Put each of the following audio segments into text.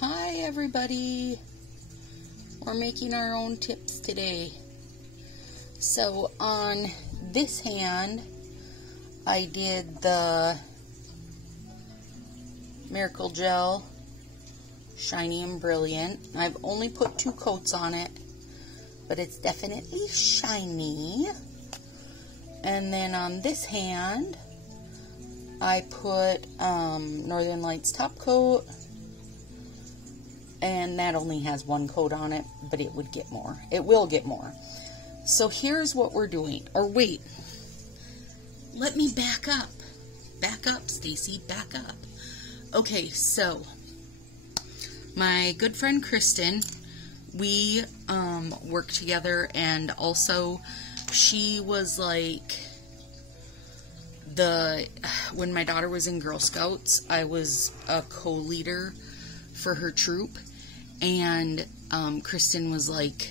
Hi everybody, we're making our own tips today. So on this hand, I did the Miracle Gel Shiny and Brilliant. I've only put 2 coats on it, but it's definitely shiny. And then on this hand, I put Northern Lights top coat, and that only has 1 coat on it, but it would get more. It will get more. So here's what we're doing. Or wait, let me back up. Back up, Stacy, back up. Okay, so my good friend Kristen, we work together, and also she was like when my daughter was in Girl Scouts, I was a co-leader for her troop, and Kristen was like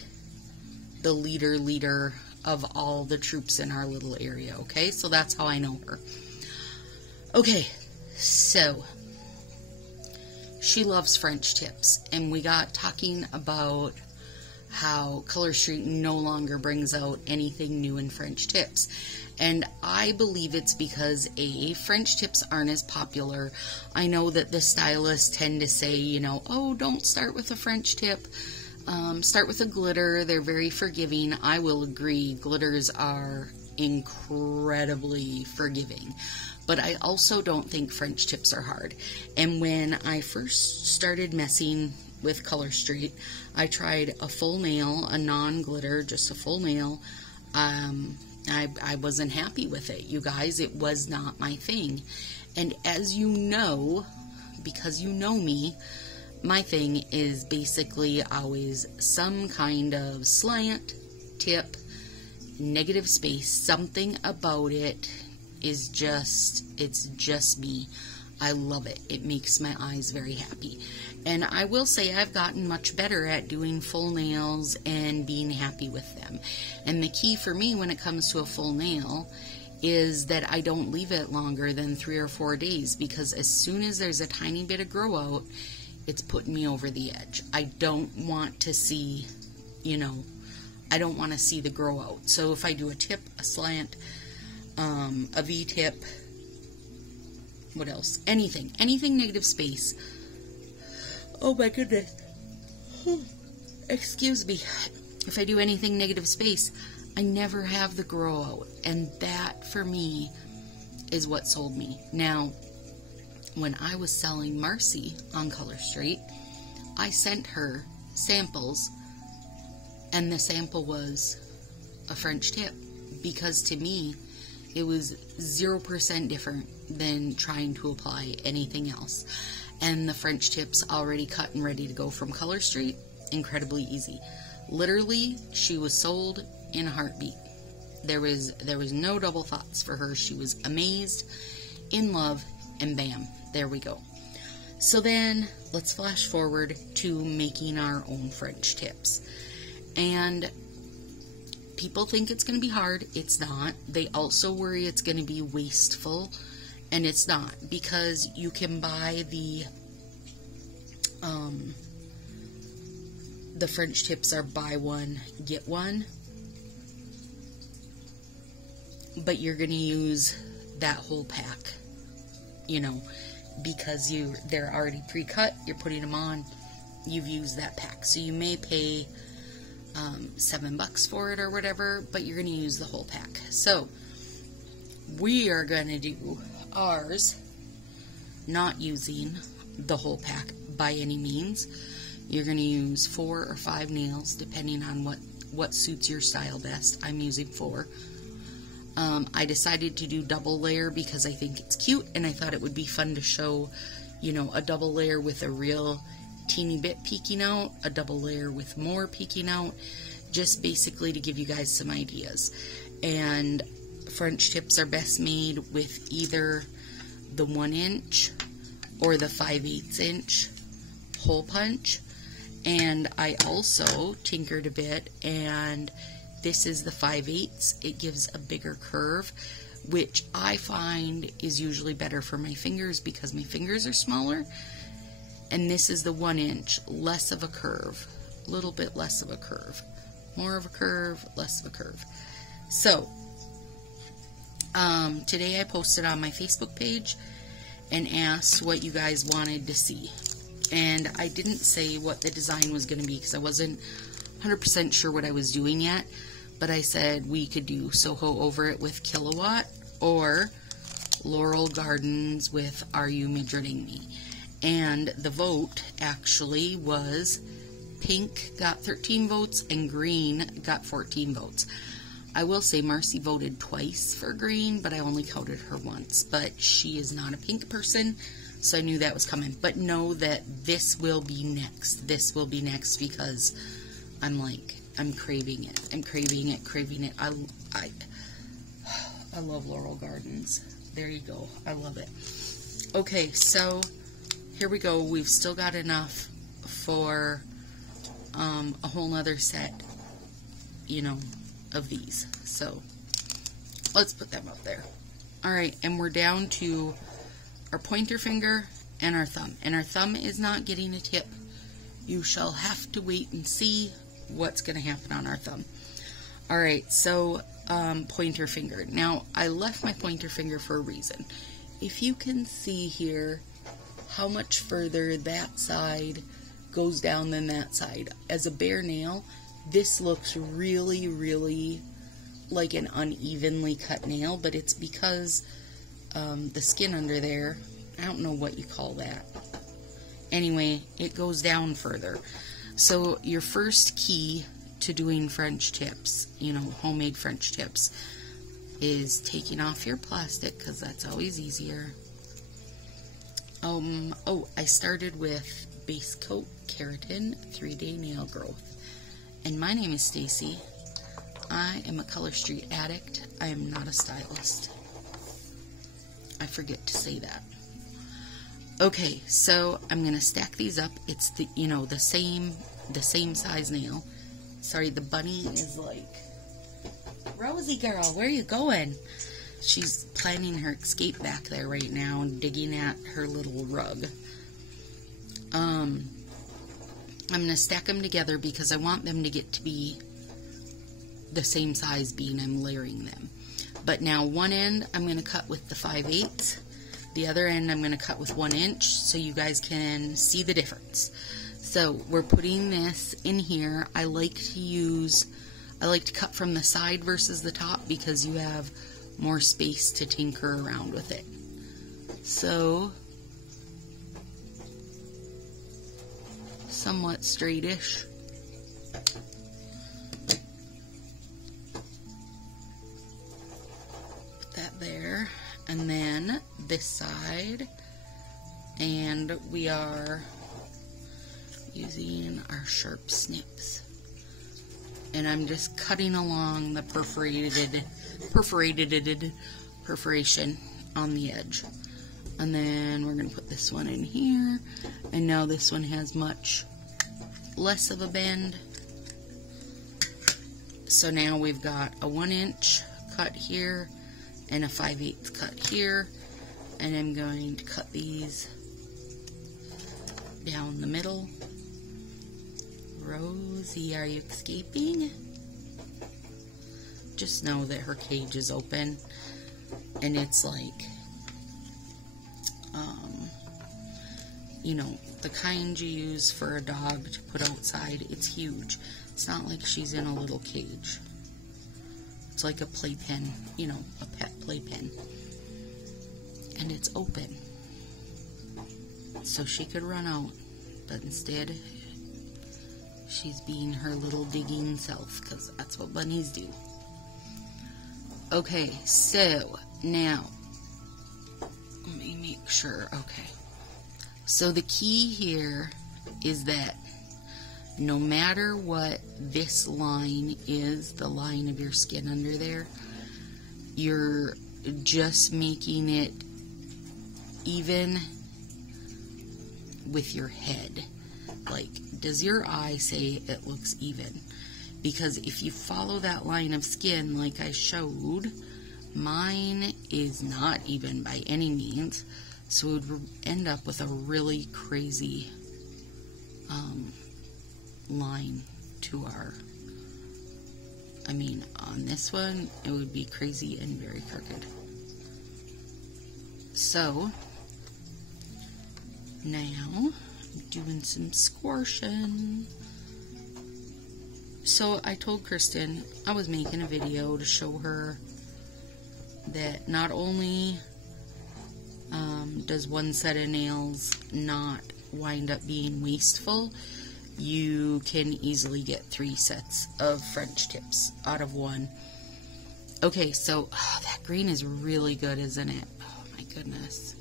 the leader of all the troops in our little area, okay? So that's how I know her. Okay, so she loves French tips, and we got talking about how Color Street no longer brings out anything new in French tips. And I believe it's because French tips aren't as popular. I know that the stylists tend to say, you know, oh, don't start with a French tip. Start with a glitter. They're very forgiving. I will agree. Glitters are incredibly forgiving. But I also don't think French tips are hard. And when I first started messing with Color Street, I tried a full nail, a non-glitter, just a full nail. I wasn't happy with it, you guys. It was not my thing. And as you know, because you know me, my thing is basically always some kind of slant, tip, negative space. Something about it is it's just me. I love it. It makes my eyes very happy. And I will say I've gotten much better at doing full nails and being happy with them. And the key for me when it comes to a full nail is that I don't leave it longer than 3 or 4 days, because as soon as there's a tiny bit of grow out, it's putting me over the edge. I don't want to see, I don't want to see the grow out. So if I do a tip, a slant, a V-tip, what else? Anything negative space. Oh my goodness. Excuse me. If I do anything negative space, I never have the grow out. And that, for me, is what sold me. Now, when I was selling Marcy on Color Street, I sent her samples, and the sample was a French tip, because to me, it was 0% different than trying to apply anything else. And the French tips already cut and ready to go from Color Street, incredibly easy. Literally, she was sold in a heartbeat. There was no double thoughts for her. She was amazed, in love, and bam, there we go. So then, let's flash forward to making our own French tips. And people think it's going to be hard. It's not. They also worry it's going to be wasteful, and it's not, because you can buy the French tips are buy one, get one, but you're going to use that whole pack, because they're already pre-cut, you're putting them on, you've used that pack. So you may pay $7 for it or whatever, but you're going to use the whole pack. So we are going to do ours not using the whole pack by any means. You're going to use 4 or 5 nails depending on what suits your style best. I'm using 4. I decided to do double layer because I think it's cute, and I thought it would be fun to show, a double layer with a real teeny bit peeking out, a double layer with more peeking out, just basically to give you guys some ideas. And French tips are best made with either the 1 inch or the 5/8 inch hole punch. And I also tinkered a bit, and this is the 5/8. It gives a bigger curve, which I find is usually better for my fingers because my fingers are smaller. And this is the 1 inch, less of a curve, a little bit less of a curve, more of a curve, less of a curve. So, today I posted on my Facebook page and asked what you guys wanted to see. And I didn't say what the design was going to be because I wasn't 100% sure what I was doing yet. But I said we could do Soho Over It with Kilowatt or Laurel Gardens with Are You Midgetting Me? And the vote actually was pink got 13 votes and green got 14 votes. I will say Marcy voted twice for green, but I only counted her once. But she is not a pink person, so I knew that was coming. But know that this will be next. This will be next because I'm craving it. I'm craving it. I love Laurel Gardens. There you go. I love it. Okay, so here we go. We've still got enough for a whole nother set, you know, of these. So let's put them up there. Alright, and we're down to our pointer finger and our thumb. And our thumb is not getting a tip. You shall have to wait and see what's going to happen on our thumb. Alright, so pointer finger. Now, I left my pointer finger for a reason. If you can see here how much further that side goes down than that side. As a bare nail, this looks really, really like an unevenly cut nail, but it's because the skin under there, I don't know what you call that. Anyway, it goes down further. So your first key to doing French tips, you know, homemade French tips, is taking off your plastic, because that's always easier. Oh, I started with Base Coat Keratin 3-Day Nail Growth. And my name is Stacy. I am a Color Street addict. I am not a stylist. I forget to say that. Okay, so I'm gonna stack these up. It's the, you know, the same size nail. Sorry, the bunny is like, Rosie girl, where are you going? She's planning her escape back there right now and digging at her little rug. I'm going to stack them together because I want them to get to be the same size being I'm layering them. But now one end I'm going to cut with the 5/8. The other end I'm going to cut with 1 inch so you guys can see the difference. So we're putting this in here. I like to cut from the side versus the top because you have more space to tinker around with it. So somewhat straightish. Put that there. And then this side. And we are using our sharp snips. And I'm just cutting along the perforation on the edge. And then we're going to put this one in here. And now this one has much less of a bend. So now we've got a 1 inch cut here and a 5/8 cut here. And I'm going to cut these down the middle. Rosie, are you escaping? Just know that her cage is open. And it's like, you know, the kind you use for a dog to put outside. It's huge. It's not like she's in a little cage. It's like a playpen, you know, a pet playpen. And it's open. So she could run out, but instead she's being her little digging self, because that's what bunnies do. Okay, so now let me make sure. Okay, so the key here is that no matter what this line is, the line of your skin under there, you're just making it even with your head. Like, does your eye say it looks even? Because if you follow that line of skin like I showed, mine is not even by any means, so it would end up with a really crazy line to our, I mean, on this one, it would be crazy and very crooked. So, now, I'm doing some squashing. So, I told Kristen I was making a video to show her that not only does one set of nails not wind up being wasteful, you can easily get 3 sets of French tips out of one. Okay, so that green is really good, isn't it? Oh my goodness.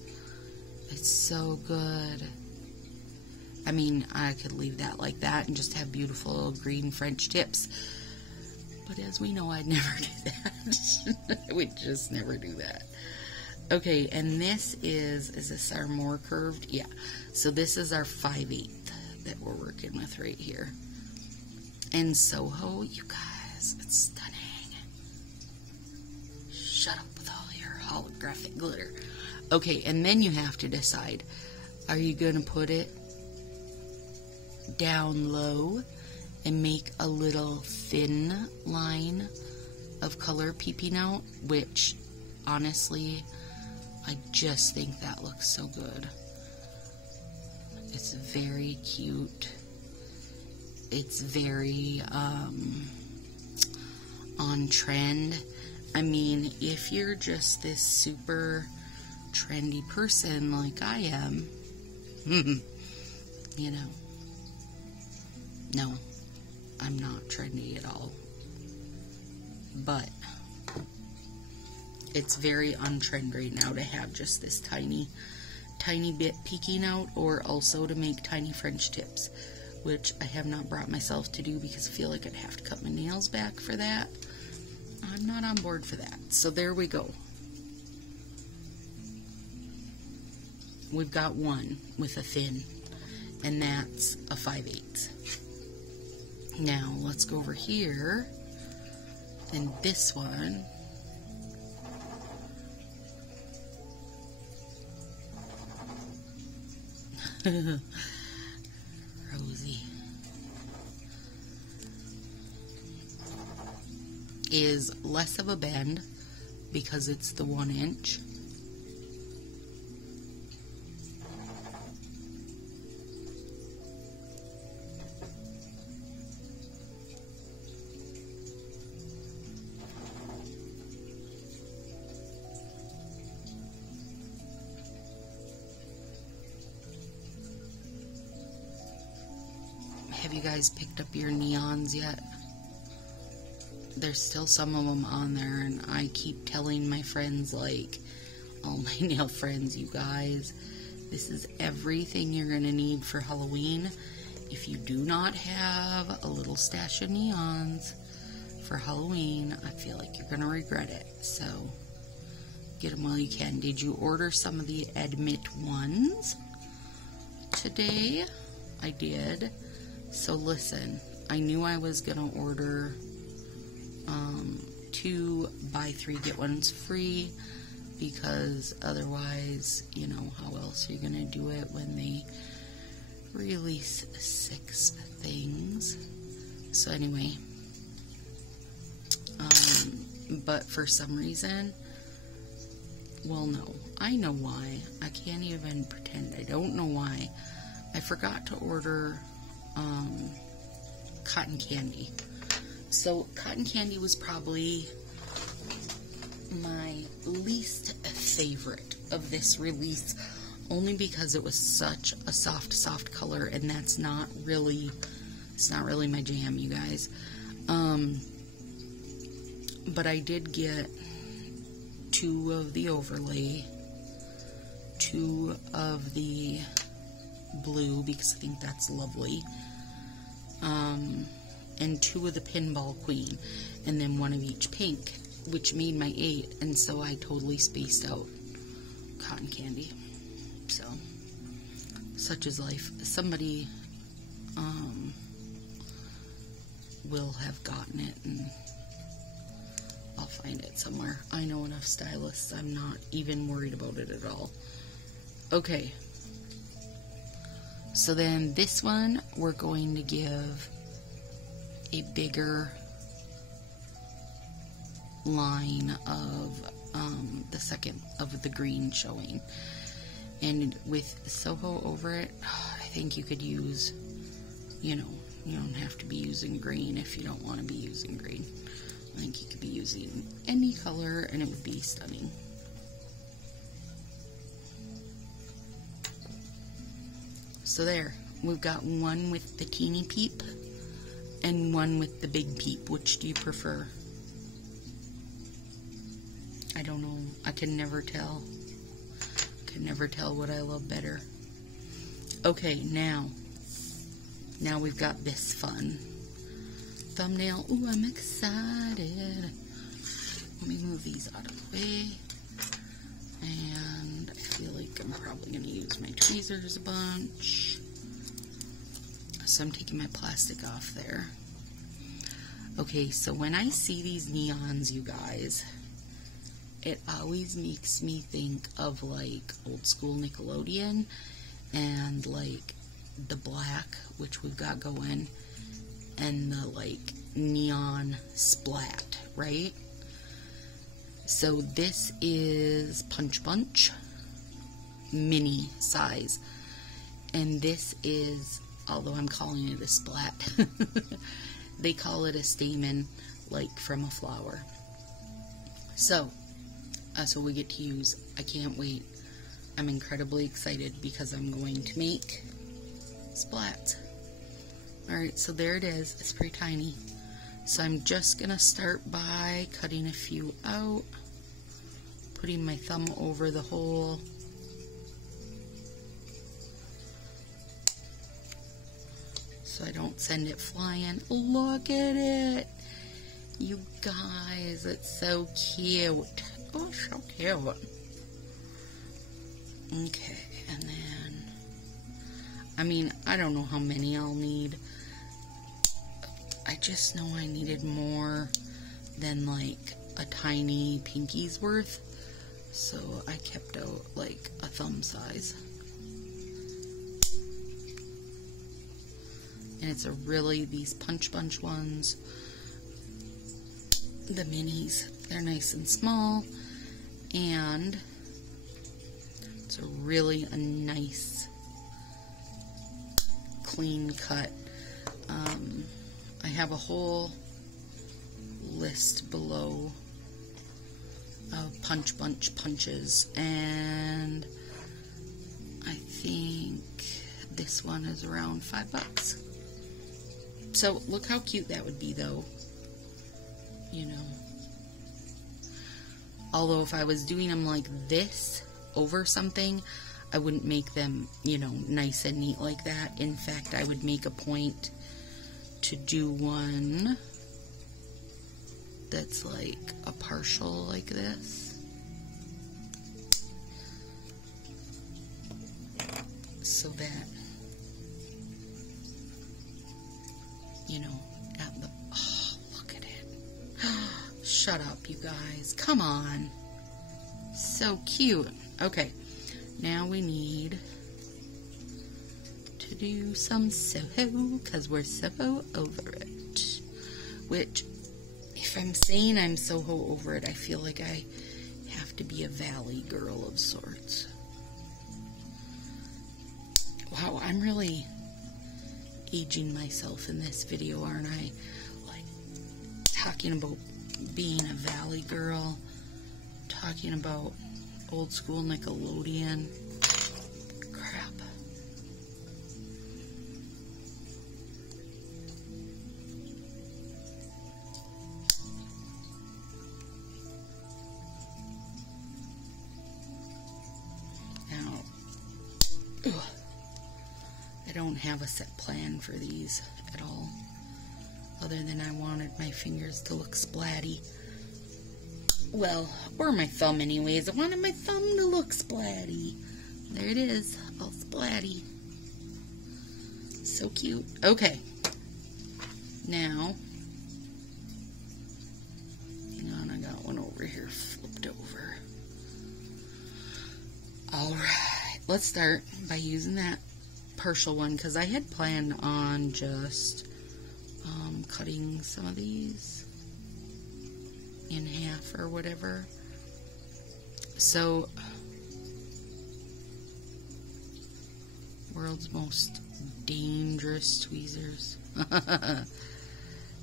It's so good. I mean, I could leave that like that and just have beautiful green French tips. But as we know, I'd never do that. I would just never do that. Okay, and this is this our more curved? Yeah. So this is our 5/8 that we're working with right here. And Soho, you guys, it's stunning. Shut up with all your holographic glitter. Okay, and then you have to decide, are you going to put it down low and make a little thin line of color peeping out, which honestly, I just think that looks so good. It's very cute. It's very on trend. I mean, if you're just this super trendy person like I am, you know, no, I'm not trendy at all. But it's very on-trend right now to have just this tiny bit peeking out, or also to make tiny French tips, which I have not brought myself to do because I feel like I'd have to cut my nails back for that. I'm not on board for that. So there we go. We've got one with a thin, and that's a 5/8. Now let's go over here, and this one Rosie is less of a bend because it's the 1 inch. Have you guys picked up your neons yet? There's still some of them on there, and I keep telling my friends, like, all my nail friends, you guys, this is everything you're going to need for Halloween. If you do not have a little stash of neons for Halloween, I feel like you're going to regret it. So, get them while you can. Did you order some of the Admit ones today? I did. So listen, I knew I was going to order 2 buy 3 get 1s free, because otherwise, you know, how else are you going to do it when they release 6 things? So anyway, but for some reason, well, no, I know why. I can't even pretend I don't know why. I forgot to order cotton candy. So cotton candy was probably my least favorite of this release, only because it was such a soft color, and that's not really, it's not really my jam, you guys. But I did get 2 of the overlay, 2 of the blue, because I think that's lovely, and 2 of the Pinball Queen, and then 1 of each pink, which made my 8, and so I totally spaced out cotton candy. So, such is life. Somebody will have gotten it, and I'll find it somewhere. I know enough stylists, I'm not even worried about it at all. Okay. So then this one, we're going to give a bigger line of the second of the green showing. And with Soho over it, I think you could use, you know, you don't have to be using green if you don't want to be using green. I think you could be using any color and it would be stunning. So there, we've got one with the teeny peep and one with the big peep. Which do you prefer? I don't know. I can never tell. Can never tell what I love better. Okay, now we've got this fun thumbnail. Ooh, I'm excited. Let me move these out of the way. And I feel like I'm probably going to use my tweezers a bunch. So I'm taking my plastic off there. Okay, so when I see these neons, you guys, it always makes me think of like old school Nickelodeon and like the black, which we've got going, and the like neon splat, right? So this is Punch Bunch mini size, and this is, although I'm calling it a splat, they call it a stamen, like from a flower. So that's what we get to use. I can't wait. I'm incredibly excited because I'm going to make splats. Alright, so there it is. It's pretty tiny. So I'm just going to start by cutting a few out, putting my thumb over the hole. So I don't send it flying. Look at it! You guys, it's so cute. Oh, so cute. Okay, and then, I mean, I don't know how many I'll need. I just know I needed more than like a tiny pinky's worth. So I kept out like a thumb size. And it's a really, these Punch Bunch ones, the minis, they're nice and small, and it's a really a nice clean cut. I have a whole list below of Punch Bunch punches, and I think this one is around $5. So look how cute that would be, though. You know, although if I was doing them like this over something, I wouldn't make them, you know, nice and neat like that. In fact, I would make a point to do one that's like a partial like this, so that, you know, at the, oh, look at it. Shut up, you guys. Come on. So cute. Okay, now we need to do some Soho, because we're Soho over it. Which, if I'm saying I'm Soho over it, I feel like I have to be a valley girl of sorts. Wow, I'm really aging myself in this video, aren't I? Like, talking about being a valley girl, talking about old school Nickelodeon. Crap. Now, I don't have a set plan for these at all, other than I wanted my fingers to look splatty. Well, or my thumb anyways. I wanted my thumb to look splatty. There it is, all splatty. So cute. Okay. Now, hang on, I got one over here flipped over. Alright, let's start by using that partial one because I had planned on just cutting some of these in half or whatever. So, world's most dangerous tweezers.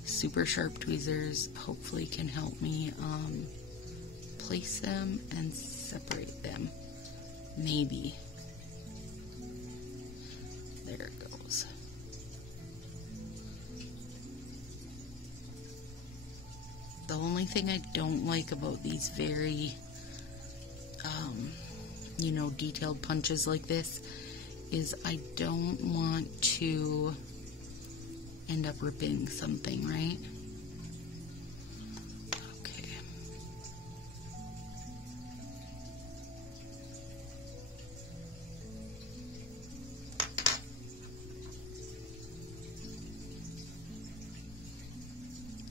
Super sharp tweezers hopefully can help me place them and separate them. Maybe. There it goes. The only thing I don't like about these very, you know, detailed punches like this is I don't want to end up ripping something, right? Okay.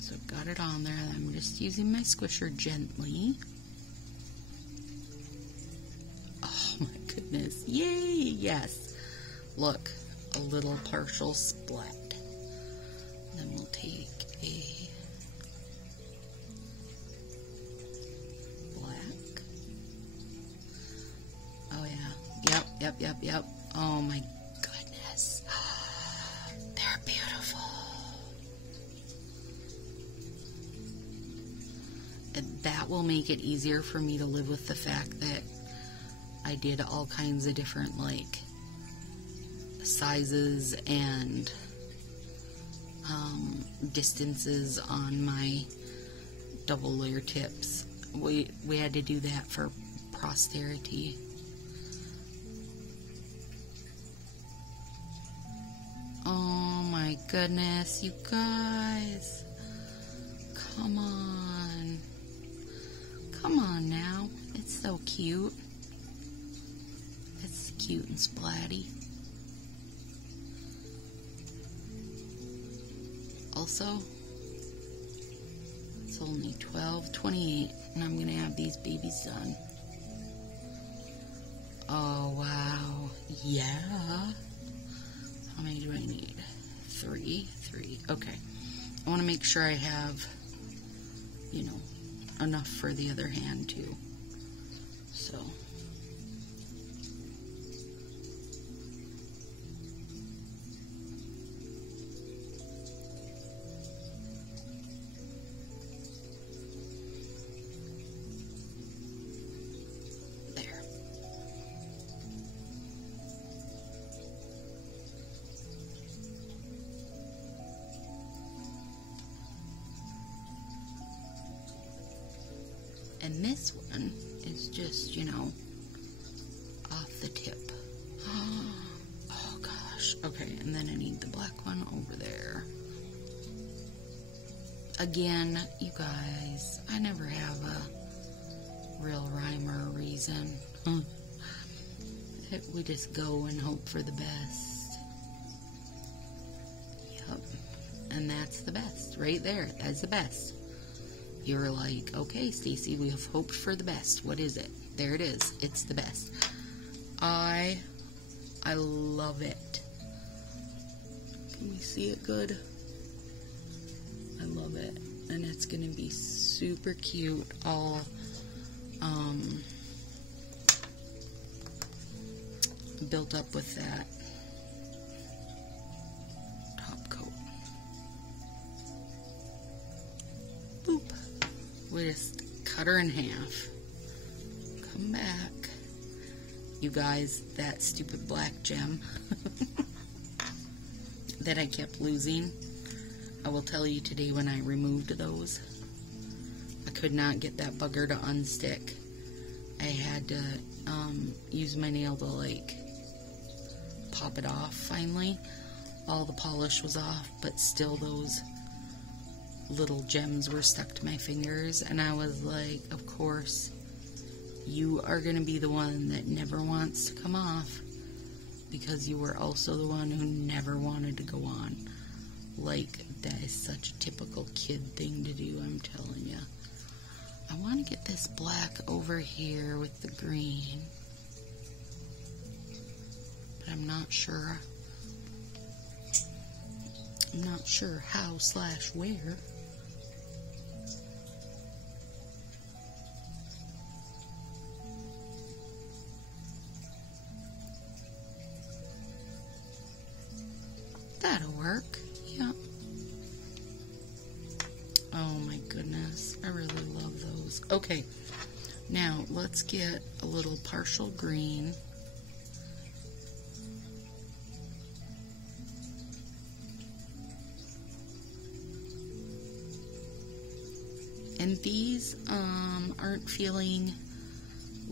So I've got it on there. I'm just using my squisher gently. Oh my goodness. Yay! Yes. Look, a little partial splat. Then we'll take a black. Oh yeah. Yep. Oh my goodness. They're beautiful. And that will make it easier for me to live with the fact that I did all kinds of different, like, sizes and distances on my double layer tips. We had to do that for posterity. Oh my goodness, you guys. Come on. Come on now. It's so cute. It's cute and splatty. Also, it's only 12:28 and I'm gonna have these babies done. Oh wow, yeah. How many do I need? Three. Okay. I want to make sure I have, you know, enough for the other hand too. So. And this one is just, you know, off the tip. Oh gosh. Okay, and then I need the black one over there. Again, you guys, I never have a real rhyme or reason. We just go and hope for the best. Yep. And that's the best. Right there. That's the best. You're like, okay, Stacy, we have hoped for the best. What is it? There it is. It's the best. I love it. Can we see it good? I love it. And it's going to be super cute. All built up with that top coat. Boop. We just cut her in half. Come back. You guys, that stupid black gem that I kept losing, I will tell you today when I removed those, I could not get that bugger to unstick. I had to use my nail to, like, pop it off finally. All the polish was off, but still those little gems were stuck to my fingers, and I was like, of course, you are going to be the one that never wants to come off, because you were also the one who never wanted to go on. Like, that is such a typical kid thing to do, I'm telling you. I want to get this black over here with the green, but I'm not sure sure how/where. That'll work. Yeah. Oh my goodness. I really love those. Okay. Now let's get a little partial green. And these aren't feeling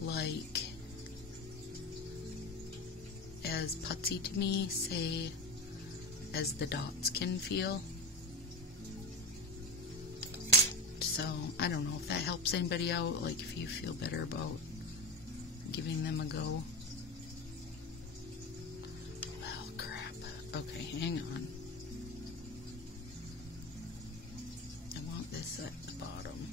like as putsy to me, say, as the dots can feel. So, I don't know if that helps anybody out, like if you feel better about giving them a go. Well, crap. Okay, hang on. I want this at the bottom.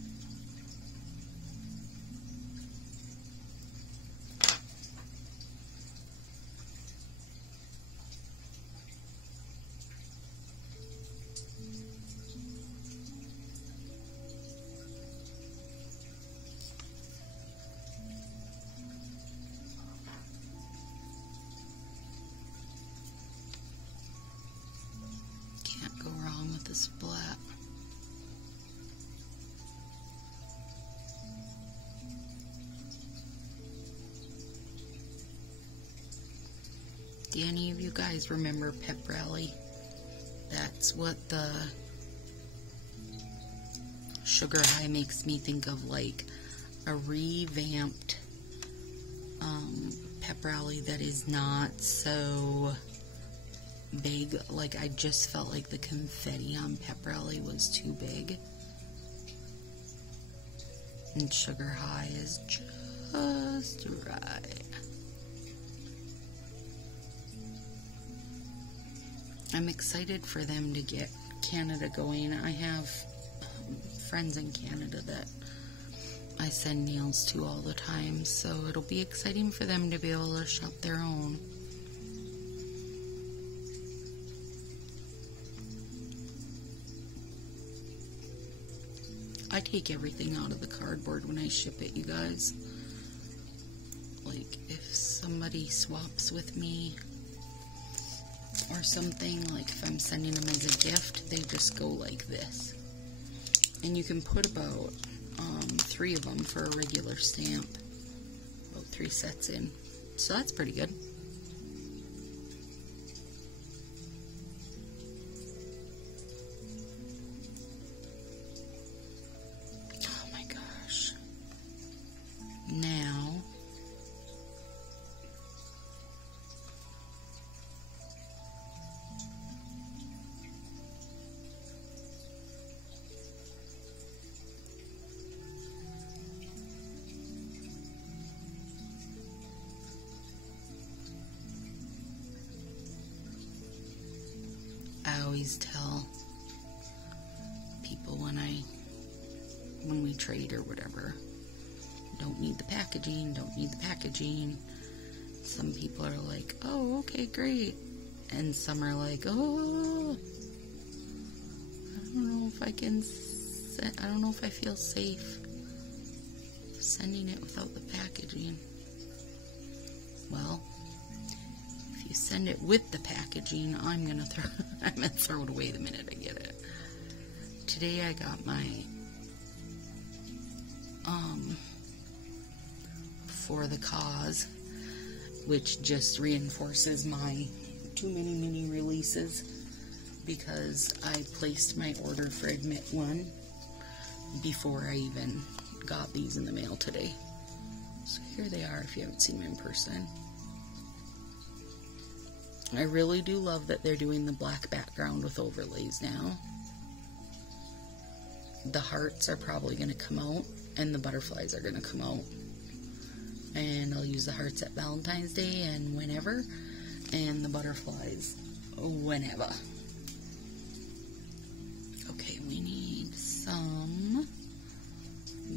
The splat. Do any of you guys remember Pep Rally? That's what the Sugar High makes me think of, like a revamped Pep Rally that is not so big. Like, I just felt like the confetti on Pep Rally was too big. And Sugar High is just right. I'm excited for them to get Canada going. I have friends in Canada that I send meals to all the time, so it'll be exciting for them to be able to shop their own. I take everything out of the cardboard when I ship it, you guys. Like, if somebody swaps with me or something, like if I'm sending them as a gift, they just go like this. And you can put about 3 of them for a regular stamp. About 3 sets in. So that's pretty good. Now, I always tell people when we trade or whatever, don't need the packaging, don't need the packaging. Some people are like, oh, okay, great. And some are like, oh, I don't know if I can, I don't know if I feel safe sending it without the packaging. Well, if you send it with the packaging, I'm gonna throw it away the minute I get it. Today I got my, For the Cause, which just reinforces my too many mini releases, because I placed my order for Admit 1 before I even got these in the mail today. So here they are if you haven't seen them in person. I really do love that they're doing the black background with overlays now. The hearts are probably going to come out, and the butterflies are going to come out. And I'll use the hearts at Valentine's Day and whenever, and the butterflies whenever. Okay, we need some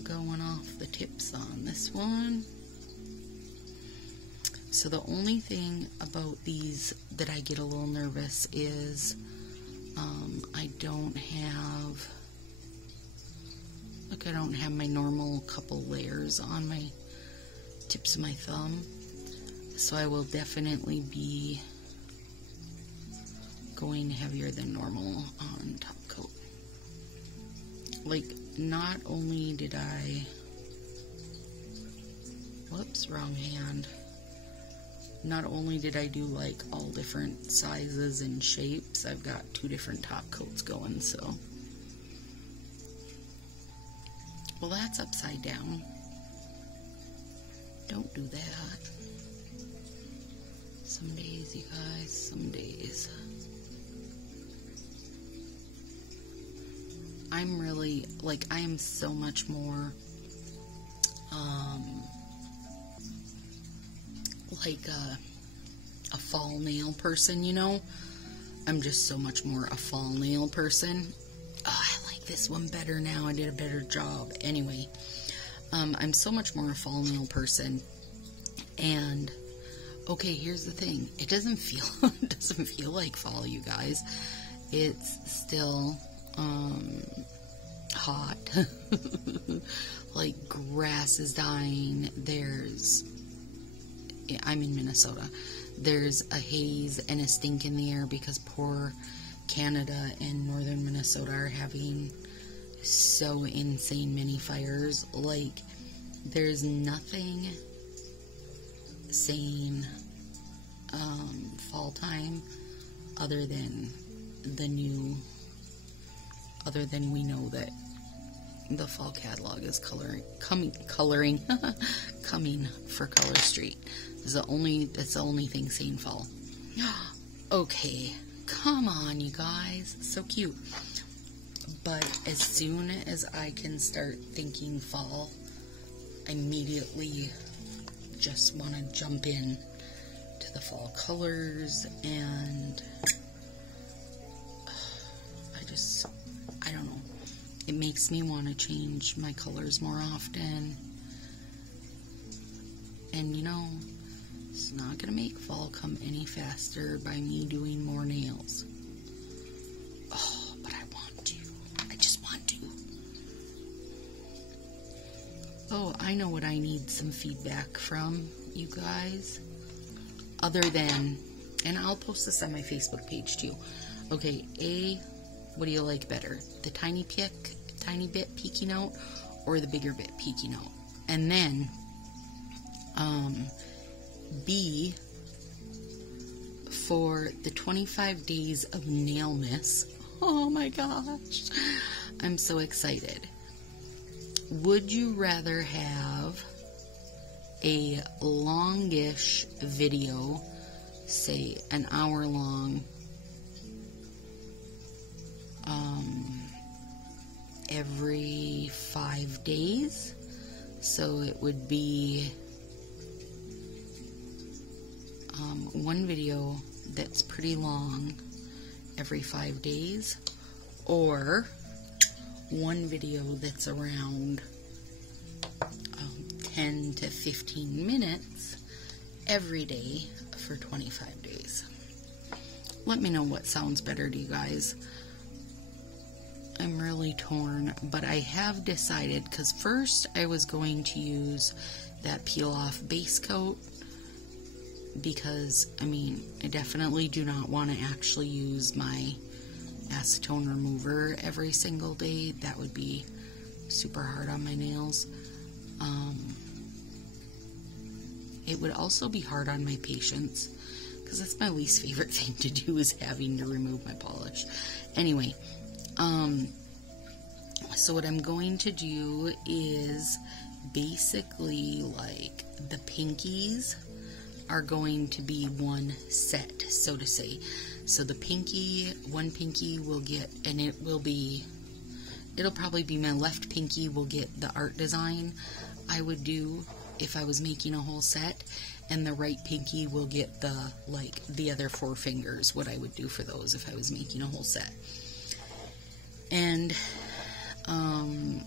going off the tips on this one. So the only thing about these that I get a little nervous is I don't have, look, I don't have my normal couple layers on my tips of my thumb, so I will definitely be going heavier than normal on top coat. Like, not only did I, whoops, wrong hand. Not only did I do like all different sizes and shapes, I've got 2 different top coats going, so. Well, that's upside down. Don't do that. Some days, you guys, some days. I'm really, like, I am so much more, like a fall nail person, you know? I'm just so much more a fall nail person. Oh, I like this one better now. I did a better job. Anyway, I'm so much more a fall nail person. And, okay, here's the thing. It doesn't feel like fall, you guys. It's still, hot. Like, grass is dying. I'm in Minnesota. There's a haze and a stink in the air because poor Canada and northern Minnesota are having so insane many fires. Like, there's nothing saying fall time other than we know that the fall catalog is coming for Color Street. That's the only thing saying fall. Okay, come on, you guys, so cute. But as soon as I can start thinking fall, I immediately just want to jump in to the fall colors, and I don't know. It makes me want to change my colors more often. And you know, it's not going to make fall come any faster by me doing more nails. Oh, but I want to. I just want to. Oh, I know what I need some feedback from, you guys. Other than, and I'll post this on my Facebook page too. Okay, what do you like better? The tiny bit peeking out, or the bigger bit peeking out? And then, B, for the 25 days of Nailmas. Oh my gosh, I'm so excited. Would you rather have a longish video, say an hour long, every 5 days? So it would be one video that's pretty long every 5 days, or one video that's around 10 to 15 minutes every day for 25 days. Let me know what sounds better to you guys. I'm really torn, but I have decided, because first I was going to use that peel-off base coat, because, I mean, I definitely do not want to actually use my acetone remover every single day. That would be super hard on my nails. It would also be hard on my patients, because that's my least favorite thing to do, is having to remove my polish. Anyway, so what I'm going to do is basically, like, the pinkies are going to be one set, so to say. So the one pinky will get, and it'll probably be my left pinky will get the art design I would do if I was making a whole set, and the right pinky will get the other 4 fingers, what I would do for those if I was making a whole set. And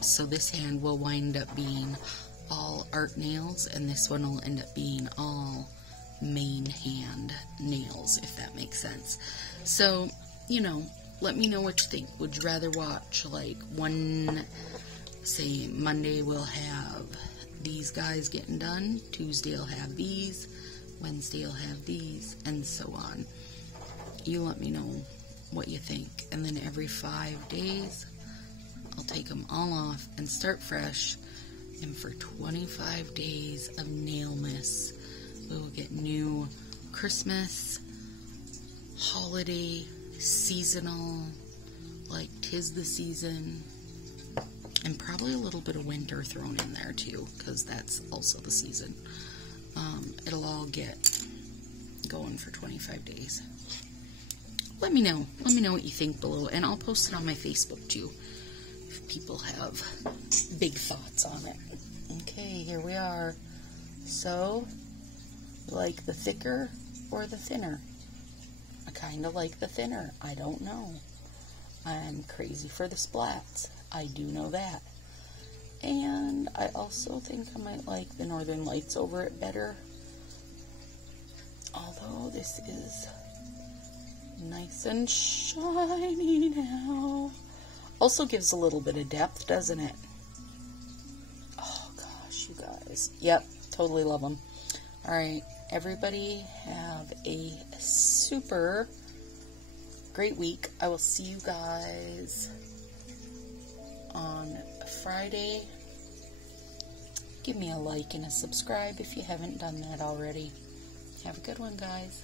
so this hand will wind up being all art nails, and this one will end up being all main hand nails, if that makes sense. So, you know, let me know what you think. Would you rather watch, like, one, say, Monday we'll have these guys getting done, Tuesday I'll have these, Wednesday I'll have these, and so on. You let me know what you think. And then every 5 days, I'll take them all off and start fresh. And for 25 days of Nailmas, we will get new Christmas, holiday, seasonal, like 'tis the season, and probably a little bit of winter thrown in there too, because that's also the season. It'll all get going for 25 days. Let me know what you think below, and I'll post it on my Facebook too if people have big thoughts on it. Okay, here we are. So, like the thicker or the thinner? I kind of like the thinner. I don't know. I'm crazy for the splats. I do know that. And I also think I might like the Northern Lights over it better. Although this is nice and shiny now. Also gives a little bit of depth, doesn't it? Oh gosh, you guys. Yep, totally love them. Alright, everybody have a super great week. I will see you guys on Friday. Give me a like and a subscribe if you haven't done that already. Have a good one, guys.